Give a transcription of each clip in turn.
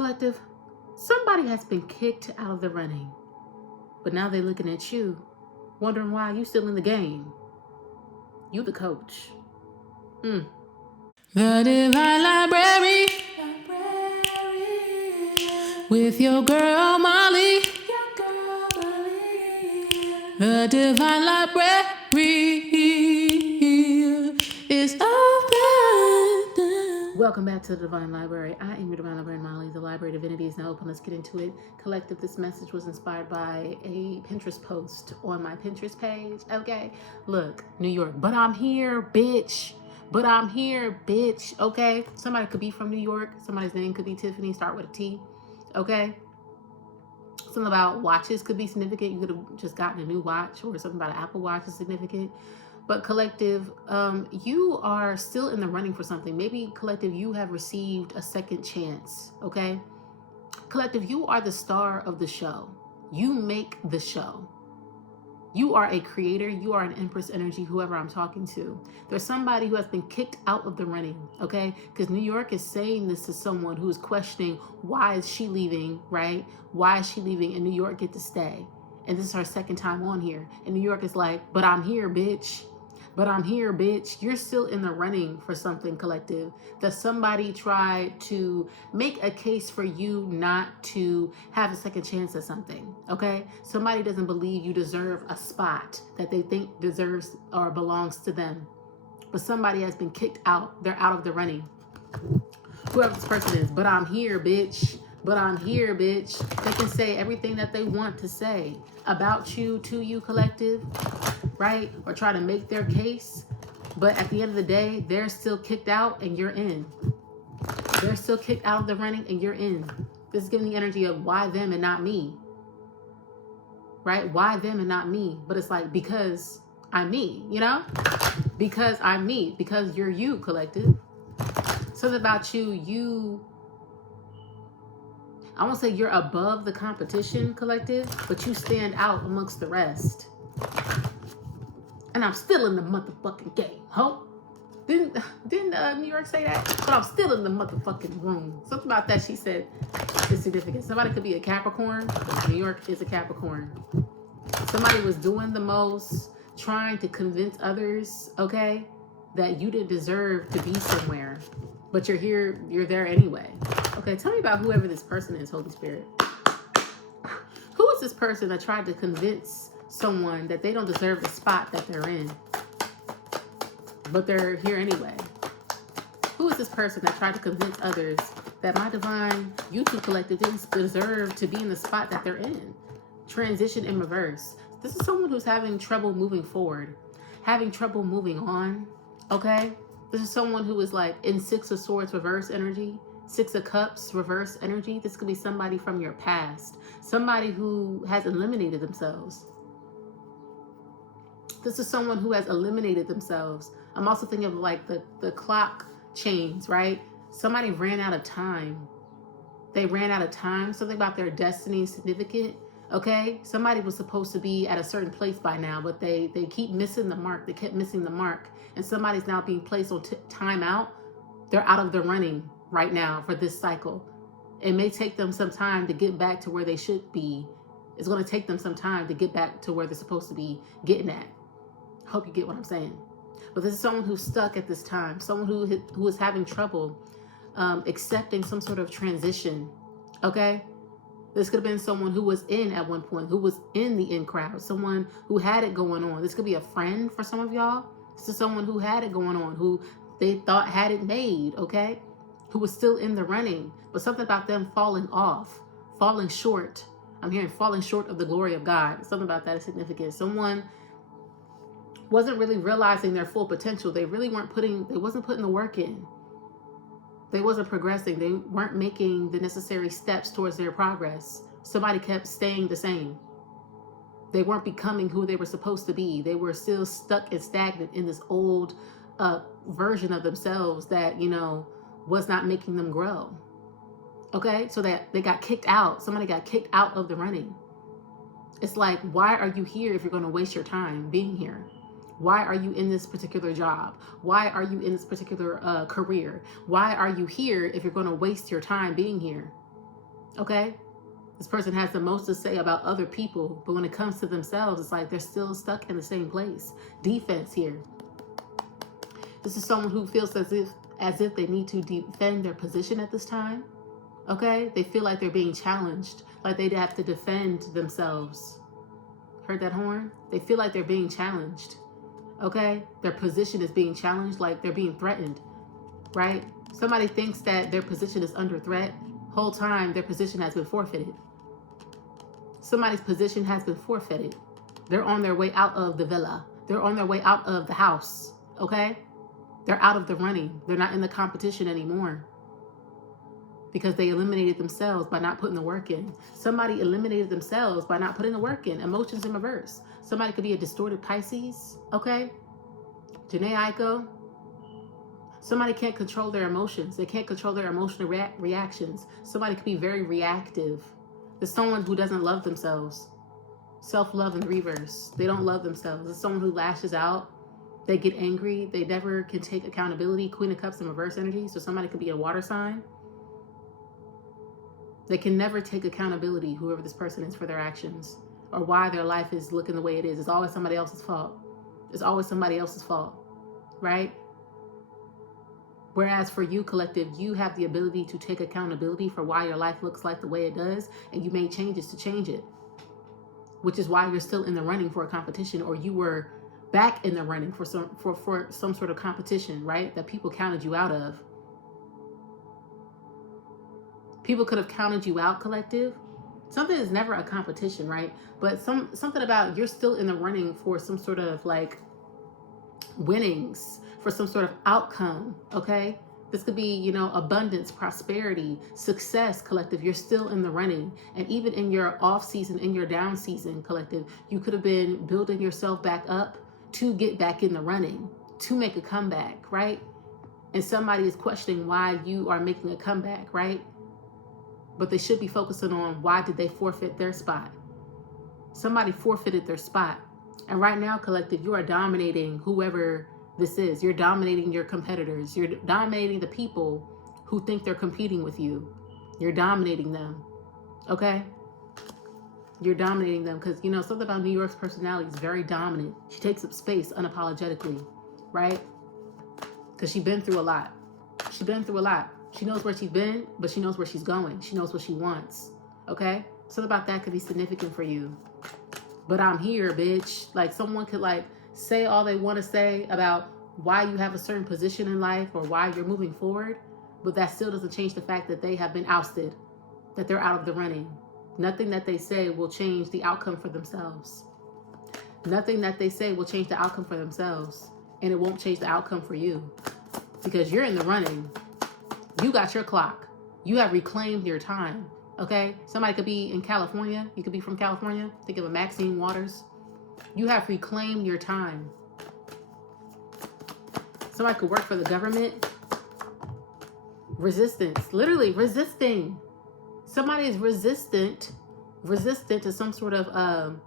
collective, somebody has been kicked out of the running, but now they're looking at you, wondering why you still in the game. You the coach. The Divine Library with your girl Molly. The Divine Library is open. Welcome back to the Divine Library. I am your Divine Librarian Molly. The Library Divinity is now open. Let's get into it. Collective, this message was inspired by a Pinterest post on my Pinterest page. Okay, look, New York, but I'm here, bitch. But I'm here, bitch. Okay, somebody could be from New York. Somebody's name could be Tiffany, start with a T. Okay. Something about watches could be significant. You could have just gotten a new watch, or something about an Apple Watch is significant. But collective, you are still in the running for something. Maybe collective, you have received a second chance. Okay. Collective, you are the star of the show. You make the show. You are a creator. You are an Empress energy, whoever I'm talking to. There's somebody who has been kicked out of the running, okay? Because New York is saying this to someone who is questioning, why is she leaving, right? Why is she leaving and New York get to stay? And this is her second time on here. And New York is like, but I'm here, bitch. But I'm here, bitch. You're still in the running for something, collective. That somebody tried to make a case for you not to have a second chance at something, okay? Somebody doesn't believe you deserve a spot that they think deserves or belongs to them. But somebody has been kicked out. They're out of the running. Whoever this person is, but I'm here, bitch. But I'm here, bitch. They can say everything that they want to say about you, to you, collective, right? Or try to make their case. But at the end of the day, they're still kicked out and you're in. They're still kicked out of the running and you're in. This is giving the energy of why them and not me. Right? Why them and not me? But it's like, because I'm me, you know? Because I'm me. Because you're you, collective. Something about you, I won't say you're above the competition, collective, but you stand out amongst the rest. And I'm still in the motherfucking game, ho. Didn't New York say that? But I'm still in the motherfucking room. Something about that she said is significant. Somebody could be a Capricorn, but New York is a Capricorn. Somebody was doing the most, trying to convince others, okay, that you didn't deserve to be somewhere. But you're here, you're there anyway. Okay, tell me about whoever this person is, Holy Spirit. Who is this person that tried to convince someone that they don't deserve the spot that they're in, but they're here anyway? Who is this person that tried to convince others that my divine YouTube collective didn't deserve to be in the spot that they're in? Transition in reverse. This is someone who's having trouble moving forward, having trouble moving on, okay? This is someone who is like in Six of Swords reverse energy, Six of Cups reverse energy. This could be somebody from your past, somebody who has eliminated themselves. This is someone who has eliminated themselves. I'm also thinking of like the clock chains, right? Somebody ran out of time. They ran out of time. Something about their destiny is significant, okay? Somebody was supposed to be at a certain place by now, but they keep missing the mark. They kept missing the mark. And somebody's now being placed on time out. They're out of the running right now for this cycle. It may take them some time to get back to where they should be. It's going to take them some time to get back to where they're supposed to be getting at. Hope you get what I'm saying. But this is someone who's stuck at this time. Someone who is having trouble accepting some sort of transition. Okay? This could have been someone who was in at one point, who was in the in crowd. Someone who had it going on. This could be a friend for some of y'all. This is someone who had it going on, who they thought had it made, okay? Who was still in the running, but something about them falling off, falling short. I'm hearing falling short of the glory of God. Something about that is significant. Someone wasn't really realizing their full potential. They wasn't putting the work in. They wasn't progressing. They weren't making the necessary steps towards their progress. Somebody kept staying the same. They weren't becoming who they were supposed to be. They were still stuck and stagnant in this old version of themselves that, you know, was not making them grow. Okay? So that they got kicked out. Somebody got kicked out of the running. It's like, why are you here if you're going to waste your time being here? Why are you in this particular job? Why are you in this particular career? Why are you here if you're going to waste your time being here? Okay? This person has the most to say about other people, but when it comes to themselves, it's like they're still stuck in the same place. Defense here. This is someone who feels as if they need to defend their position at this time. Okay? They feel like they're being challenged, like they have to defend themselves. Heard that horn? They feel like they're being challenged. Okay? Their position is being challenged, like they're being threatened, right? Somebody thinks that their position is under threat. Whole time, their position has been forfeited. Somebody's position has been forfeited. They're on their way out of the villa. They're on their way out of the house, okay? They're out of the running. They're not in the competition anymore because they eliminated themselves by not putting the work in. Somebody eliminated themselves by not putting the work in. Emotions in reverse. Somebody could be a distorted Pisces, okay? Janae Aiko. Somebody can't control their emotions. They can't control their emotional reactions. Somebody could be very reactive. There's someone who doesn't love themselves. Self-love in reverse. They don't love themselves. There's someone who lashes out. They get angry. They never can take accountability. Queen of Cups in reverse energy. So somebody could be a water sign. They can never take accountability, whoever this person is, for their actions or why their life is looking the way it is. It's always somebody else's fault. It's always somebody else's fault, right? Whereas for you, collective, you have the ability to take accountability for why your life looks like the way it does, and you made changes to change it, which is why you're still in the running for a competition, or you were back in the running for some sort of competition, right? That people counted you out of. People could have counted you out, collective. Something is never a competition, right? But something about you're still in the running for some sort of like winnings, for some sort of outcome, okay? This could be, you know, abundance, prosperity, success, collective. You're still in the running. And even in your off season, in your down season, collective, you could have been building yourself back up to get back in the running, to make a comeback, right? And somebody is questioning why you are making a comeback, right? But they should be focusing on why did they forfeit their spot? Somebody forfeited their spot. And right now, collective, you are dominating whoever this is. You're dominating your competitors. You're dominating the people who think they're competing with you. You're dominating them, okay? You're dominating them because, you know, something about New York's personality is very dominant. She takes up space unapologetically, right? Because she's been through a lot. She's been through a lot. She knows where she's been, but she knows where she's going. She knows what she wants, okay? Something about that could be significant for you. But I'm here, bitch. Like, someone could, like, say all they want to say about why you have a certain position in life or why you're moving forward, but that still doesn't change the fact that they have been ousted, that they're out of the running. Nothing that they say will change the outcome for themselves. Nothing that they say will change the outcome for themselves, and it won't change the outcome for you because you're in the running. You got your clock. You have reclaimed your time, okay? Somebody could be in California. You could be from California. Think of a Maxine Waters. You have reclaimed your time. Somebody could work for the government. Resistance, literally resisting. Somebody is resistant to some sort of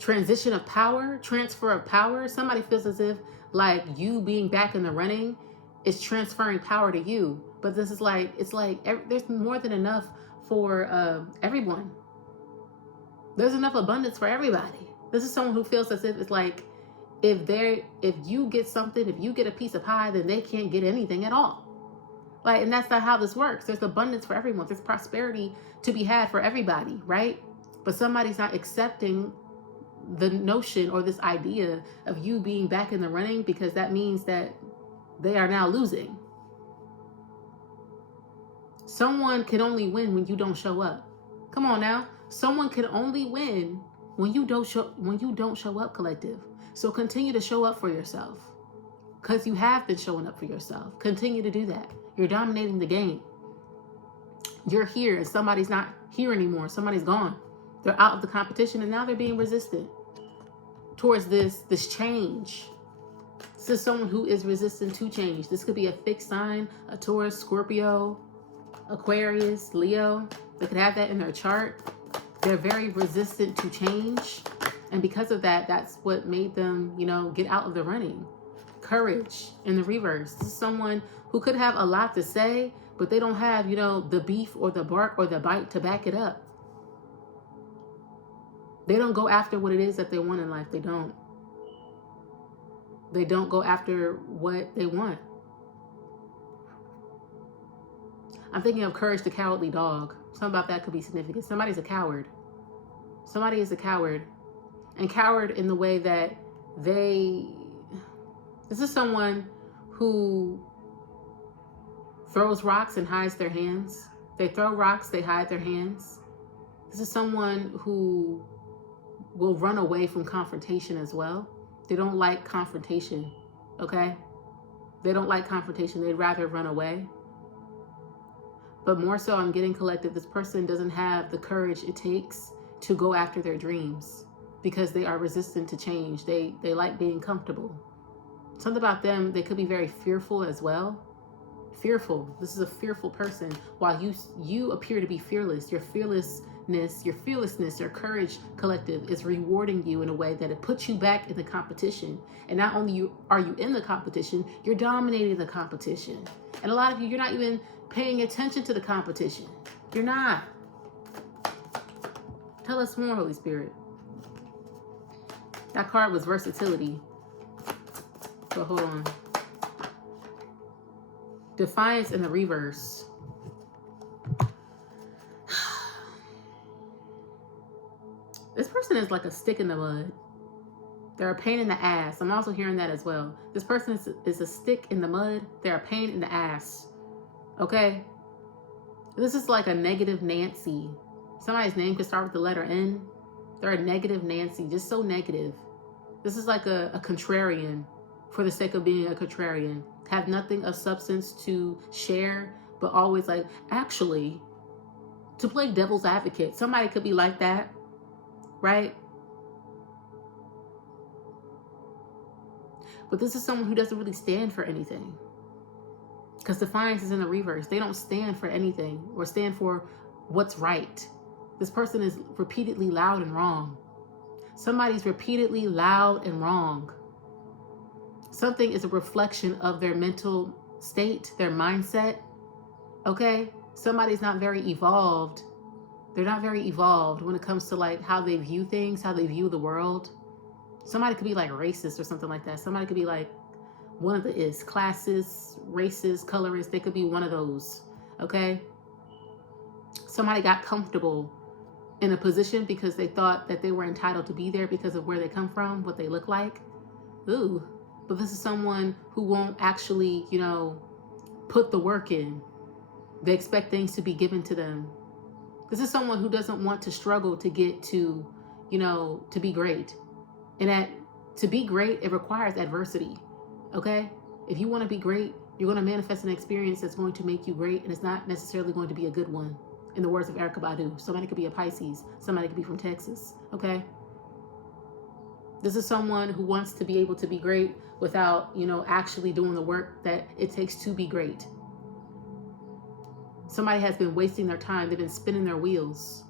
transition of power, transfer of power. Somebody feels as if like you being back in the running is transferring power to you. But this is like, it's like there's more than enough for everyone. There's enough abundance for everybody. This is someone who feels as if it's like, if you get something, if you get a piece of pie, then they can't get anything at all. Like, and that's not how this works. There's abundance for everyone. There's prosperity to be had for everybody, right? But somebody's not accepting the notion or this idea of you being back in the running because that means that they are now losing. Someone can only win when you don't show up. Come on now. Someone can only win when you don't show up, collective. So continue to show up for yourself because you have been showing up for yourself. Continue to do that. You're dominating the game. You're here and somebody's not here anymore. Somebody's gone. They're out of the competition and now they're being resistant towards this change. This is someone who is resistant to change. This could be a fixed sign, a Taurus, Scorpio, Aquarius, Leo. They could have that in their chart. They're very resistant to change. And because of that, that's what made them, you know, get out of the running. Courage in the reverse. This is someone who could have a lot to say, but they don't have, you know, the beef or the bark or the bite to back it up. They don't go after what it is that they want in life. They don't. They don't go after what they want. I'm thinking of Courage the Cowardly Dog. Something about that could be significant. Somebody's a coward. Somebody is a coward. And coward in the way that this is someone who throws rocks and hides their hands. They throw rocks, they hide their hands. This is someone who will run away from confrontation as well. They don't like confrontation, okay? They don't like confrontation. They'd rather run away. But more so, I'm getting collective, this person doesn't have the courage it takes to go after their dreams because they are resistant to change. They like being comfortable. Something about them, they could be very fearful as well. Fearful. This is a fearful person. While you appear to be fearless, your fearlessness, your courage collective is rewarding you in a way that it puts you back in the competition. And not only are you in the competition, you're dominating the competition. And a lot of you, you're not even paying attention to the competition. You're not. Tell us more, Holy Spirit. That card was versatility. But hold on. Defiance in the reverse. This person is like a stick in the mud. They're a pain in the ass. I'm also hearing that as well. This person is a stick in the mud. They're a pain in the ass. Okay? This is like a negative Nancy. Somebody's name could start with the letter N. They're a negative Nancy. Just so negative. This is like a contrarian for the sake of being a contrarian. Have nothing of substance to share, but always like, actually, to play devil's advocate. Somebody could be like that, right? But this is someone who doesn't really stand for anything. Because defiance is in the reverse. They don't stand for anything or stand for what's right. This person is repeatedly loud and wrong. Somebody's repeatedly loud and wrong. Something is a reflection of their mental state, their mindset. Okay? Somebody's not very evolved. They're not very evolved when it comes to like how they view things, how they view the world. Somebody could be like racist or something like that. Somebody could be like one of the is classist, racist, colorist. They could be one of those. Okay? Somebody got comfortable in a position because they thought that they were entitled to be there because of where they come from, what they look like. Ooh. But this is someone who won't actually, you know, put the work in. They expect things to be given to them. This is someone who doesn't want to struggle to get to, you know, to be great. And to be great, it requires adversity. Okay? If you want to be great, you're going to manifest an experience that's going to make you great, and it's not necessarily going to be a good one. In the words of Erykah Badu, somebody could be a Pisces. Somebody could be from Texas. Okay? This is someone who wants to be able to be great without, you know, actually doing the work that it takes to be great. Somebody has been wasting their time. They've been spinning their wheels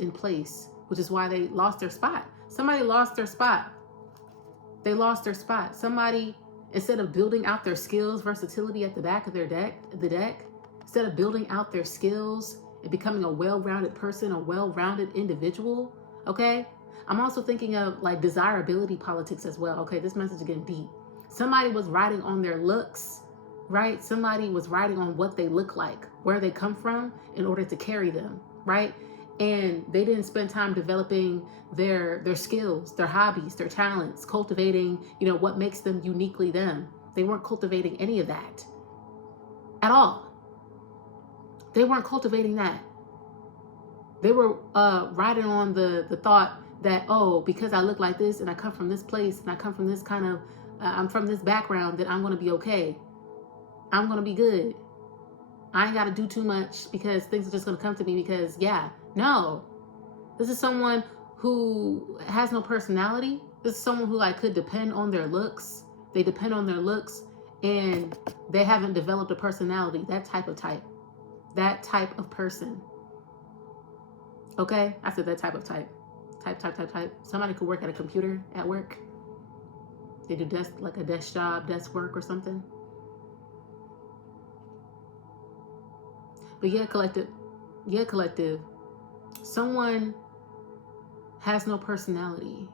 in place, which is why they lost their spot. Somebody lost their spot. They lost their spot. Somebody, instead of building out their skills, versatility at the back of the deck, instead of building out their skills and becoming a well-rounded person, a well-rounded individual, okay? I'm also thinking of like desirability politics as well. Okay, this message is getting deep. Somebody was riding on their looks, right? Somebody was riding on what they look like, where they come from in order to carry them, right? And they didn't spend time developing their skills, their hobbies, their talents, cultivating, you know, what makes them uniquely them. They weren't cultivating any of that at all. They weren't cultivating that. They were riding on the thought that, oh, because I look like this and I come from this place and I come from this kind of, I'm from this background, that I'm going to be okay. I'm going to be good. I ain't got to do too much because things are just going to come to me because, yeah. No. This is someone who has no personality. This is someone who like could depend on their looks. They depend on their looks and they haven't developed a personality. That type of type. That type of person. Okay? I said that type of type. Type. Somebody could work at a computer at work. They do like a desk job, desk work or something. But yeah, collective. Yeah, collective. Someone has no personality.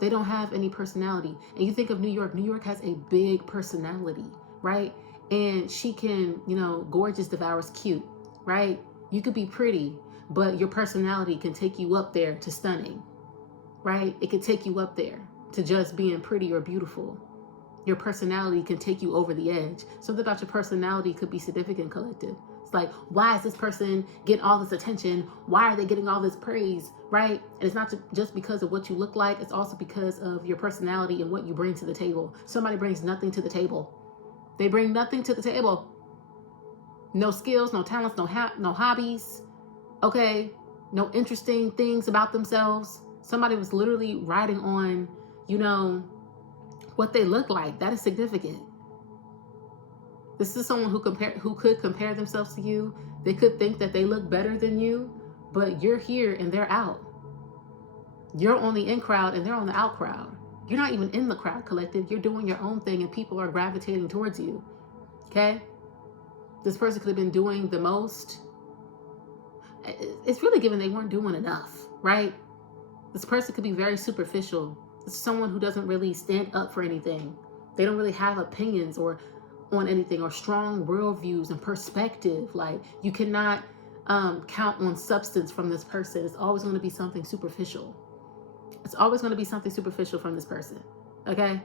They don't have any personality. And you think of New York. New York has a big personality, right? And she can, you know, gorgeous devours cute, right? You could be pretty, but your personality can take you up there to stunning, right? It could take you up there to just being pretty or beautiful. Your personality can take you over the edge. Something about your personality could be significant, collective. It's like, why is this person getting all this attention? Why are they getting all this praise, right? And it's not just because of what you look like. It's also because of your personality and what you bring to the table. Somebody brings nothing to the table. They bring nothing to the table. No skills, no talents, no hobbies, okay? No interesting things about themselves. Somebody was literally riding on, you know, what they look like. That is significant. This is someone who could compare themselves to you. They could think that they look better than you, but you're here and they're out. You're on the in crowd and they're on the out crowd. You're not even in the crowd, collective. You're doing your own thing and people are gravitating towards you. Okay? This person could have been doing the most. It's really given they weren't doing enough, right? This person could be very superficial. It's someone who doesn't really stand up for anything. They don't really have opinions or on anything or strong worldviews and perspective. Like, you cannot count on substance from this person. It's always going to be something superficial. It's always going to be something superficial from this person. Okay?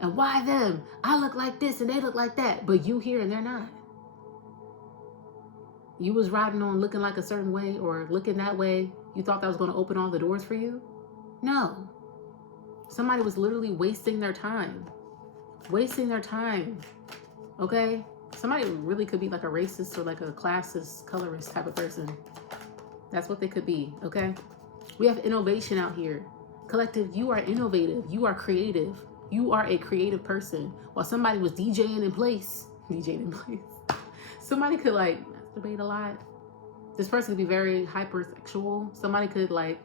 And why them? I look like this and they look like that, but you here and they're not. You was riding on looking like a certain way or looking that way. You thought that was going to open all the doors for you? No. Somebody was literally wasting their time. Wasting their time. Okay? Somebody really could be like a racist or like a classist, colorist type of person. That's what they could be. Okay? We have innovation out here. Collective, you are innovative. You are creative. You are a creative person. While somebody was DJing in place. Somebody could like masturbate a lot. This person could be very hypersexual. Somebody could like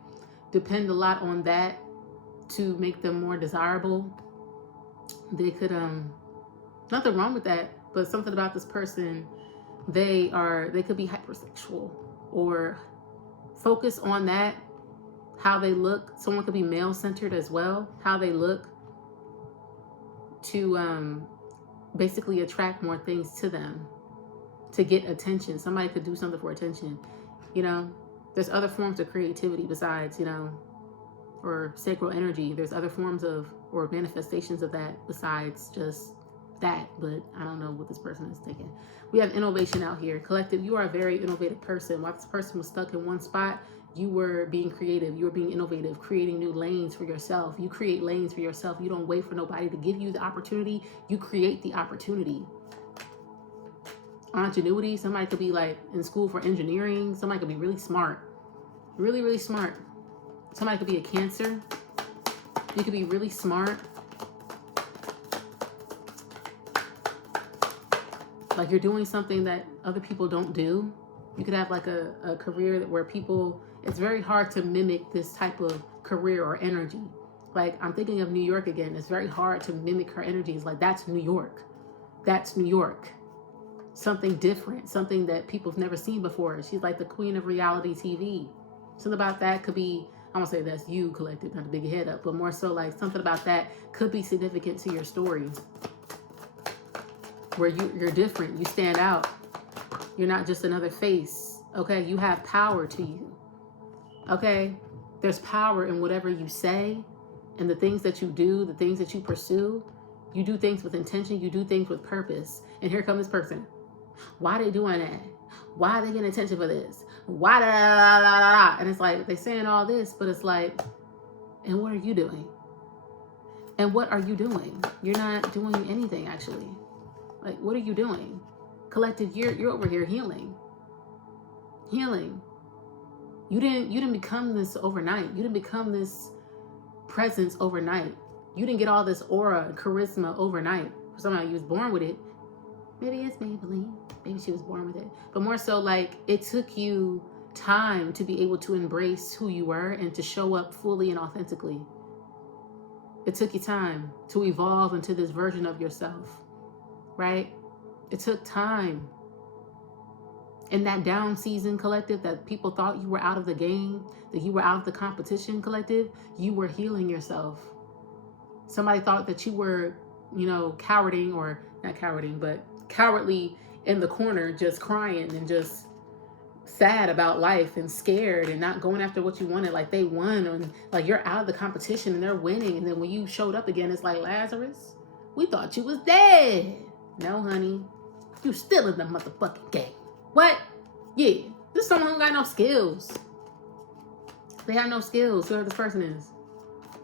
depend a lot on that to make them more desirable. They could nothing wrong with that, but something about this person, they could be hypersexual or focus on that, how they look. Someone could be male-centered as well, how they look, to basically attract more things to them, to get attention. Somebody could do something for attention. You know, there's other forms of creativity besides, you know, or sacral energy. There's other forms of or manifestations of that besides just that, but I don't know what this person is thinking. We have innovation out here. Collective, you are a very innovative person. While this person was stuck in one spot, you were being creative. You were being innovative, creating new lanes for yourself. You create lanes for yourself. You don't wait for nobody to give you the opportunity. You create the opportunity. Ingenuity, somebody could be like in school for engineering. Somebody could be really smart. Really, really smart. Somebody could be a Cancer. You could be really smart. Like you're doing something that other people don't do. You could have like a career where people, it's very hard to mimic this type of career or energy. Like I'm thinking of New York again. It's very hard to mimic her energies. Like that's New York. That's New York. Something different, something that people have never seen before. She's like the queen of reality TV. Something about that could be, I won't say that's you, collective, not to big head up, but more so like something about that could be significant to your story. Where you're different, you stand out. You're not just another face, okay? You have power to you, okay? There's power in whatever you say and the things that you do, the things that you pursue. You do things with intention, you do things with purpose. And here comes this person. Why are they doing that? Why are they getting attention for this? Why da, da, da, da, da? And it's like, they're saying all this, but it's like, and what are you doing? And what are you doing? You're not doing anything, actually. Like, what are you doing? Collective, you're over here healing. Healing. You didn't become this overnight. You didn't become this presence overnight. You didn't get all this aura and charisma overnight. Somehow you was born with it. Maybe it's Maybelline. Maybe she was born with it. But more so like it took you time to be able to embrace who you were and to show up fully and authentically. It took you time to evolve into this version of yourself, right? It took time. In that down season, collective, that people thought you were out of the game, that you were out of the competition, collective, you were healing yourself. Somebody thought that you were, you know, cowarding, or not cowarding, but cowardly in the corner, just crying and just sad about life and scared and not going after what you wanted. Like they won, and like you're out of the competition and they're winning. And then when you showed up again, it's like, Lazarus, we thought you was dead. No, honey, you still in the motherfucking game. What? Yeah, this is someone who got no skills. They have no skills. Whoever this person is,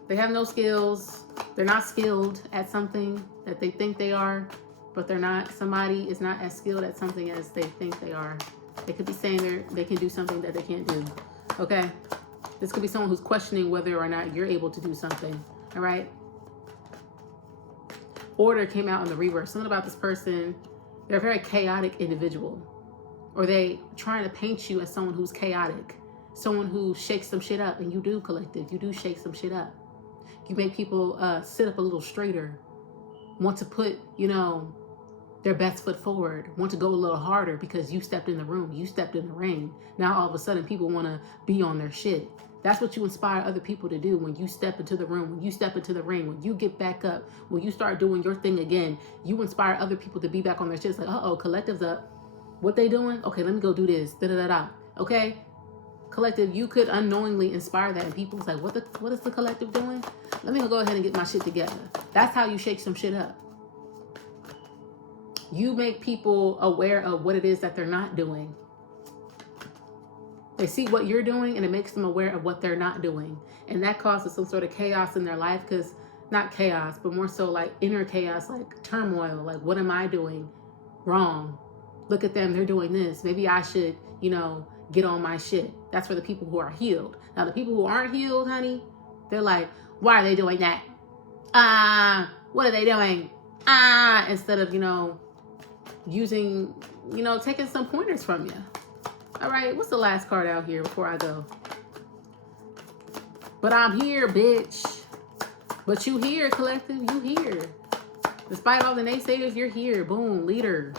they have no skills. They're not skilled at something that they think they are, but they're not. Somebody is not as skilled at something as they think they are. They could be saying they can do something that they can't do. Okay? This could be someone who's questioning whether or not you're able to do something. All right? Order came out in the reverse. Something about this person, they're a very chaotic individual. Or they trying to paint you as someone who's chaotic. Someone who shakes some shit up. And you do, collective. You do shake some shit up. You make people sit up a little straighter. Want to put, you know, their best foot forward. Want to go a little harder because you stepped in the room. You stepped in the ring. Now all of a sudden people want to be on their shit. That's what you inspire other people to do when you step into the room, when you step into the ring, when you get back up, when you start doing your thing again. You inspire other people to be back on their shit. It's like, uh-oh, collective's up. What they doing? Okay, let me go do this. Da-da-da-da. Okay? Collective, you could unknowingly inspire that in people. It's like, what is the collective doing? Let me go ahead and get my shit together. That's how you shake some shit up. You make people aware of what it is that they're not doing. They see what you're doing and it makes them aware of what they're not doing. And that causes some sort of chaos in their life, because not chaos, but more so like inner chaos, like turmoil. Like, what am I doing wrong? Look at them, they're doing this. Maybe I should, you know, get on my shit. That's for the people who are healed. Now, the people who aren't healed, honey, they're like, why are they doing that? What are they doing? Instead of, you know, using, you know, taking some pointers from you. All right, what's the last card out here before I go? But I'm here, bitch. But you here, collective, you here. Despite all the naysayers, you're here. Boom, leader.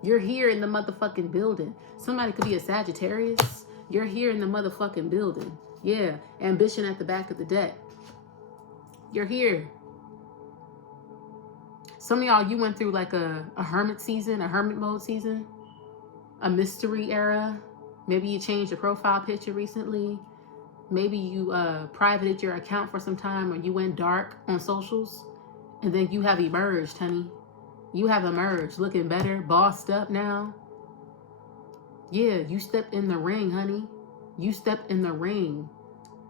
You're here in the motherfucking building. Somebody could be a Sagittarius. You're here in the motherfucking building. Yeah, ambition at the back of the deck. You're here. Some of y'all, you went through like a hermit season, a hermit mode season, a mystery era. Maybe you changed your profile picture recently. Maybe you privated your account for some time, or you went dark on socials, and then you have emerged, honey. You have emerged looking better, bossed up now. Yeah, you stepped in the ring, honey. You stepped in the ring.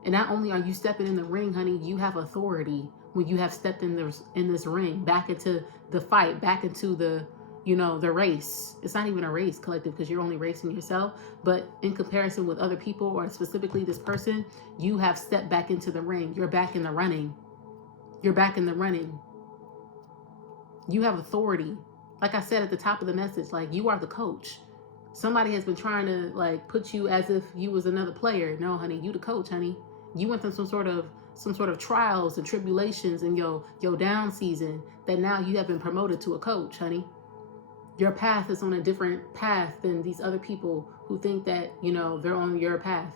And not only are you stepping in the ring, honey, you have authority when you have stepped in this ring, back into the fight, back into the, you know, the race. It's not even a race, collective, because you're only racing yourself. But in comparison with other people, or specifically this person, you have stepped back into the ring. You're back in the running. You're back in the running. You have authority. Like I said at the top of the message, like, you are the coach. Somebody has been trying to like put you as if you was another player. No, honey, you the coach, honey. You went through some sort of trials and tribulations in your down season, that now you have been promoted to a coach, honey. Your path is on a different path than these other people who think that, you know, they're on your path.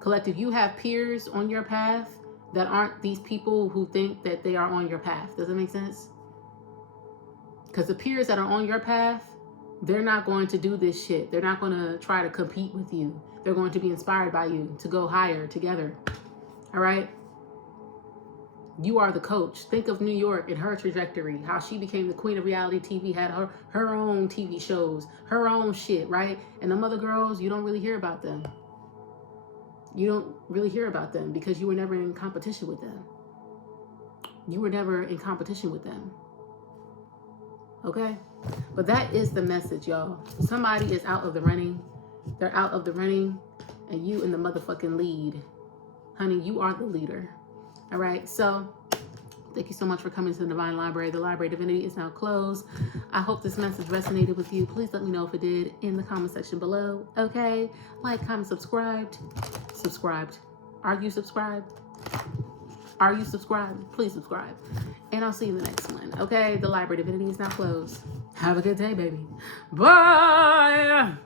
Collective, you have peers on your path that aren't these people who think that they are on your path. Does that make sense? Because the peers that are on your path, they're not going to do this shit. They're not going to try to compete with you. They're going to be inspired by you to go higher together. All right? You are the coach. Think of New York and her trajectory, how she became the queen of reality TV, had her own TV shows, her own shit, right? And them other girls, you don't really hear about them. You don't really hear about them because you were never in competition with them. You were never in competition with them. Okay? But that is the message, y'all. Somebody is out of the running. They're out of the running, and you in the motherfucking lead. Honey, you are the leader. All right? So, thank you so much for coming to the Divine Library. The Library Divinity is now closed. I hope this message resonated with you. Please let me know if it did in the comment section below. Okay? Like, comment, subscribed. Subscribed. Are you subscribed? Are you subscribed? Please subscribe. And I'll see you in the next one. Okay? The Library Divinity is now closed. Have a good day, baby. Bye.